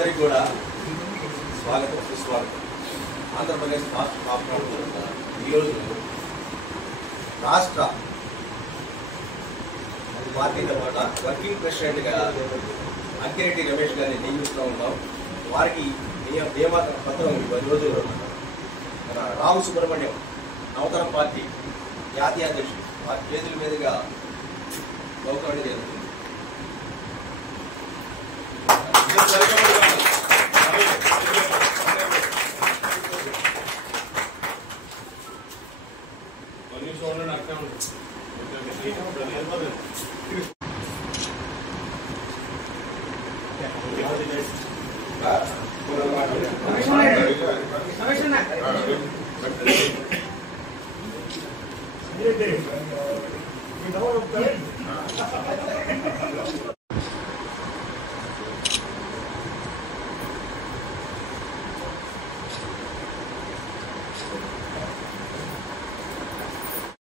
అందరికీ కూడా స్వాగతం సుస్వాగతం. ఆంధ్రప్రదేశ్ రాష్ట్ర కాపురాలు ఈరోజు రాష్ట్ర పార్టీతో పాటు వర్కింగ్ ప్రెసిడెంట్గా అంకిరెడ్డి రమేష్ గారిని నియమిస్తూ ఉన్నాం. వారికి నియామక పత్రం ఈరోజు మన రావు సుబ్రహ్మణ్యం నవతరం పార్టీ జాతీయ అధ్యక్షుడు వారి చేతుల మీదుగా గౌరవం జరుగుతుంది.